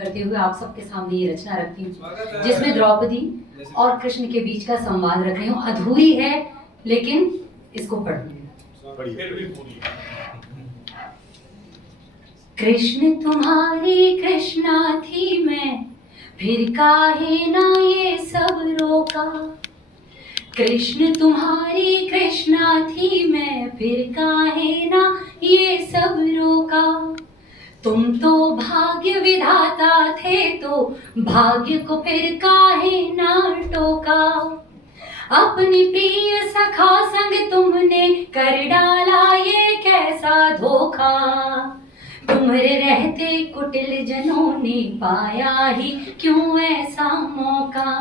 करते हुए आप सबके सामने ये रचना रखती हूँ, जिसमें द्रौपदी और कृष्ण के बीच का संवाद रख रही हूँ। अधूरी है लेकिन इसको पढ़ूंगी। कृष्ण तुम्हारी कृष्णा थी मैं, फिर काहे ना ये सब रोका। कृष्ण तुम्हारी कृष्णा थी मैं, फिर काहे ना ये सब रोका। तुम तो भाग्य विधाता थे तो भाग्य को फिर काहे ना टोका। अपनी प्रिय सखा संग तुमने कर डाला ये कैसा धोखा। तुम्हारे रहते कुटिल जनों ने पाया ही क्यों ऐसा मौका।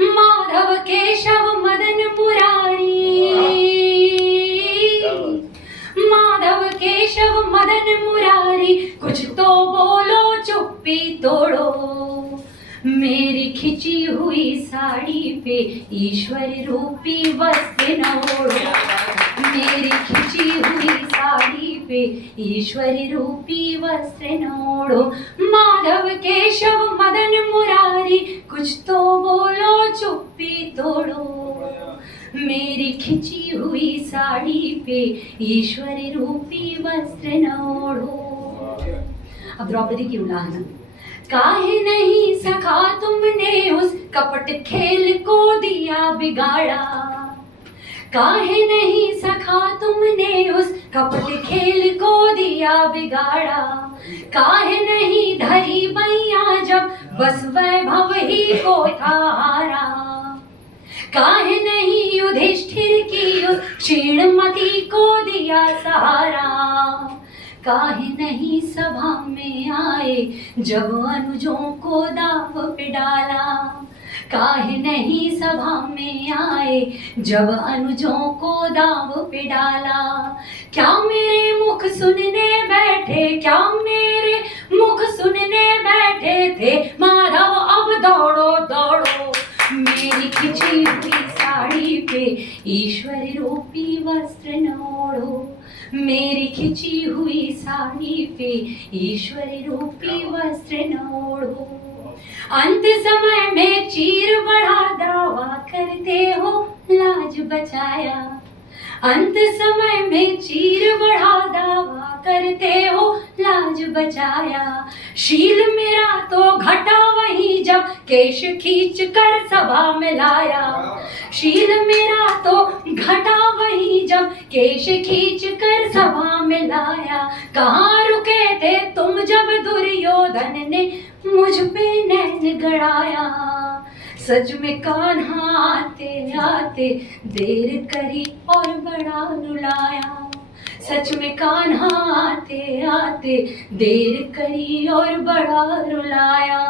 माधव केशव मदन मुरारी, माधव केशव मदन मुरारी, कुछ तो बोलो चुप्पी तोड़ो। मेरी खिंची हुई साड़ी पे ईश्वर रूपी वस्त्र न ओढ़ो। मेरी खिंची हुई साड़ी पे ईश्वर रूपी वस्त्र न ओढ़ो। माधव केशव मदन मुरारी, कुछ तो बोलो चुप्पी तोड़ो। मेरी खिंची हुई साड़ी पे ईश्वर रूपी वस्त्र न ओढ़ो। अब द्रौपदी की उलाहना। काहे नहीं सखा तुमने उस कपट खेल को दिया बिगाड़ा। काहे नहीं सखा तुमने उस कपट खेल को दिया बिगाड़ा। काहे नहीं धरी बैया जब बस वैभव ही को था हारा। काहे नहीं युधिष्ठिर की उस क्षीणमति को दिया सहारा। काहे नहीं सभा में आए जब अनुजों को दाव पे डाला। काहे नहीं सभा में आए जब अनुजों को दाव पे डाला। क्या मेरे मुख सुनने बैठे, क्या मेरे मुख सुनने बैठे थे माधव। अब दौड़ो दौड़ो, मेरी खिंची हुई साड़ी पे ईश्वर रूपी वस्त्र न ओढ़ो। मेरी खिंची हुई साड़ी पे ईश्वर रूपी वस्त्र न ओढ़ो। अंत समय में चीर बढ़ा दावा करते हो लाज बचाया। अंत समय में चीर बढ़ा दावा करते हो लाज बचाया। शील मेरा तो घटा वही जब केश खींच कर सभा में लाया। शील मेरा तो घटा वही जब केश खींच कर सभा में लाया। कहाँ रुके थे तुम जब दुर्योधन ने मुझ पे नैन गड़ाया। सच में कान्हा आते आते देर करी और बड़ा रुलाया। सच में कान्हा आते आते देर करी और बड़ा रुलाया।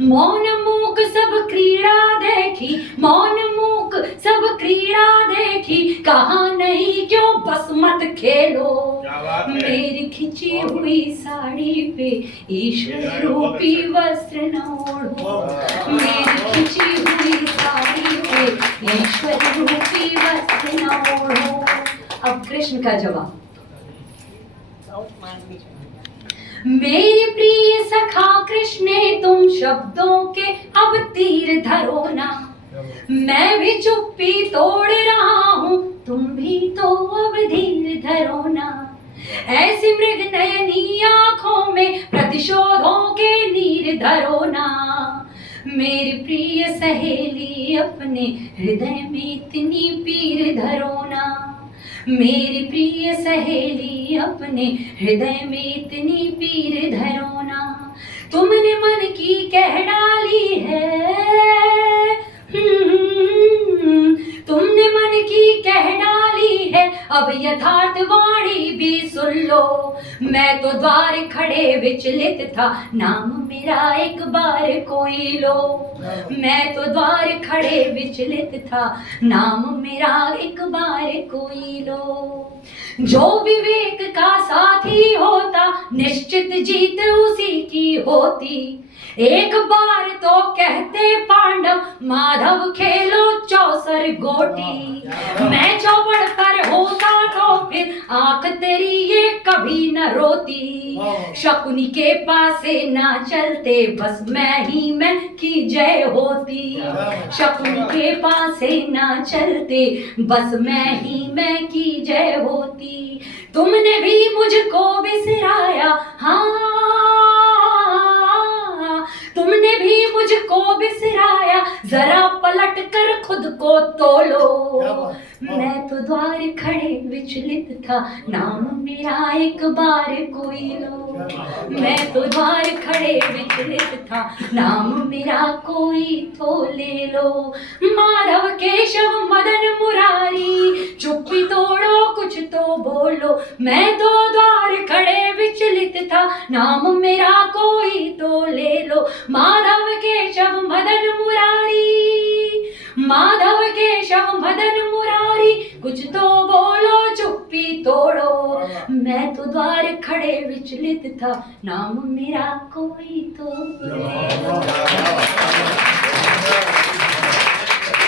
मौन मूक सब क्रीड़ा देखी, मौन मूक सब क्रीड़ा देखी। कहाँ नहीं क्यों बस मत खेलो। मेरी खिंची हुई साड़ी पे ईश्वर रूपी वस्त्र न ओढ़ो। मेरी खिंची हुई साड़ी पे ईश्वर रूपी वस्त्र न ओढ़ो। अब कृष्ण का जवाब। मेरे प्रिय सखा कृष्णे तुम शब्दों के अब तीर धरो ना। मैं भी चुप्पी तोड़ रहा हूँ, तुम भी तो अब धीर धरो ना। ऐसी मृग नयनी आंखों में प्रतिशोधों के नीर धरो ना। मेरी प्रिय सहेली अपने हृदय में इतनी पीर धरो ना। मेरी प्रिय सहेली अपने हृदय में इतनी पीर धरो ना। तुमने मन की कह डाली है, तुमने मन की कह डाली है। अब यथार्थ वाणी भी सुन लो। मैं तो द्वार खड़े विचलित था, नाम मेरा एक बार कोई लो। मैं तो द्वार खड़े विचलित था, नाम मेरा एक बार कोई लो। जो विवेक का साथी होता निश्चित जीत उसी की होती। एक बार तो कहते पांडव माधव खेलो चौसर गोटी। मैं चौबड़ पर हो होता तो फिर आंख तेरी ये कभी न रोती। शकुनी के पास से ना चलते बस मैं की जय होती। शकुनी के पास से ना चलते बस मैं की जय होती। तुमने भी मुझको बिसराया, हाँ तुमने भी मुझको बिसराया, जरा पलट कर खुद को तोलो। मैं तो द्वार खड़े विचलित था, नाम मेरा एक बार कोई लो। मैं तो द्वार खड़े विचलित था, नाम मेरा कोई तो ले लो। माधव केशव मदन मुरारी, चुप्पी तोड़ो कुछ तो बोलो। मैं तो द्वार खड़े विचलित था, नाम मेरा कोई तो ले लो। माधव केशव मदन मुरारी, माधव केशव मदन मुरारी, कुछ तो बोलो चुप्पी तोड़ो। मैं तो द्वार खड़े विचलित था, नाम मेरा कोई तो